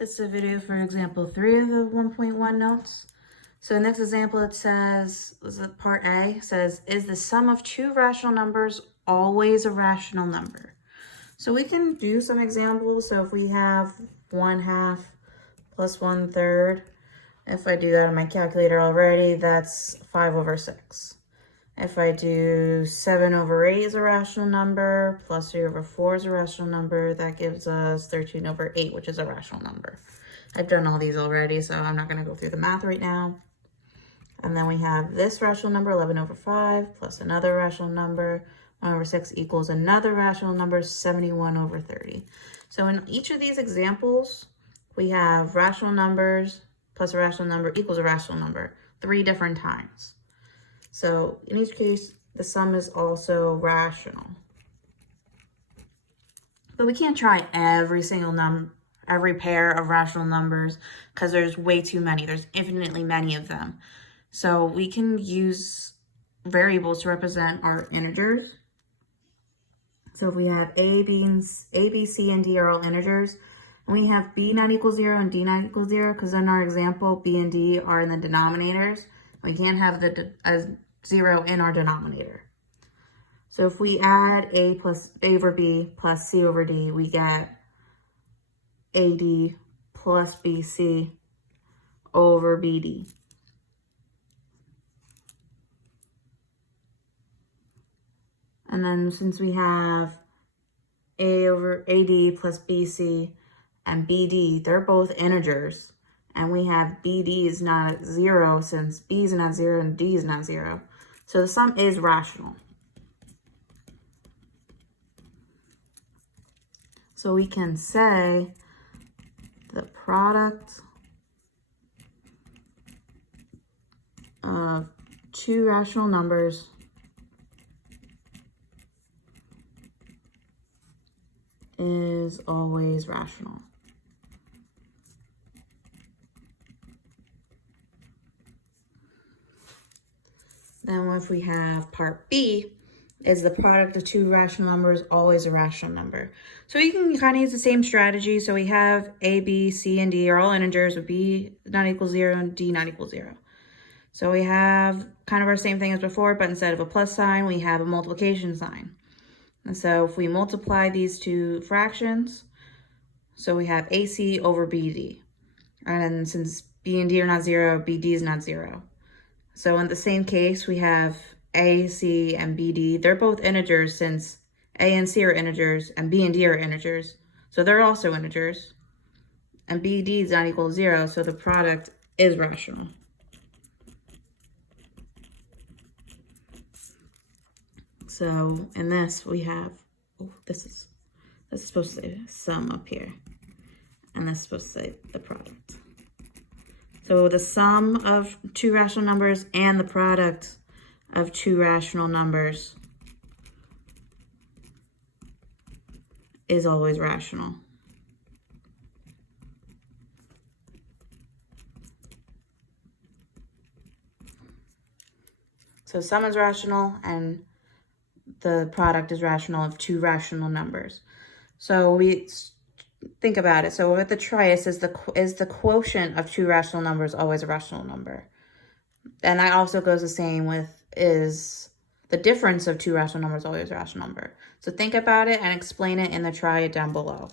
This is a video for example 3 of the 1.1 notes. So the next example, it says, this is part A, says, is the sum of two rational numbers always a rational number? So we can do some examples. So if we have 1/2 plus 1/3, if I do that on my calculator already, that's 5/6. If I do 7/8 is a rational number, plus 3/4 is a rational number, that gives us 13/8, which is a rational number. I've done all these already, so I'm not going to go through the math right now. And then we have this rational number, 11/5, plus another rational number, 1/6 equals another rational number, 71/30. So in each of these examples, we have rational numbers plus a rational number equals a rational number 3 different times. So in each case, the sum is also rational. But we can't try every pair of rational numbers because there's way too many. There's infinitely many of them. So we can use variables to represent our integers. So if we have A, B, C, and D are all integers, and we have B not equal 0 and D not equal 0, because in our example, B and D are in the denominators. We can't have a 0 in our denominator. So if we add A over B plus C over D, we get AD plus BC over BD. And then since we have A over AD plus BC and BD, they're both integers. And we have BD is not 0 since B is not 0 and D is not 0. So the sum is rational. So we can say the product of two rational numbers is always rational. Then if we have part B, is the product of two rational numbers always a rational number? So you can kind of use the same strategy. So we have A, B, C, and D are all integers with B not equal 0 and D not equal 0. So we have kind of our same thing as before, but instead of a plus sign, we have a multiplication sign. And so if we multiply these two fractions, so we have AC over BD. And since B and D are not 0, BD is not 0. So in the same case, we have A, C, and BD. They're both integers since A and C are integers and B and D are integers. So they're also integers. And BD is not equal to 0, so the product is rational. So in this we have, this is supposed to say sum up here. And this is supposed to say the product. So the sum of two rational numbers and the product of two rational numbers is always rational. So sum is rational and the product is rational of two rational numbers. So we think about it. So with the trias, is the quotient of two rational numbers always a rational number? And that also goes the same with, is the difference of two rational numbers always a rational number? So think about it and explain it in the triad down below.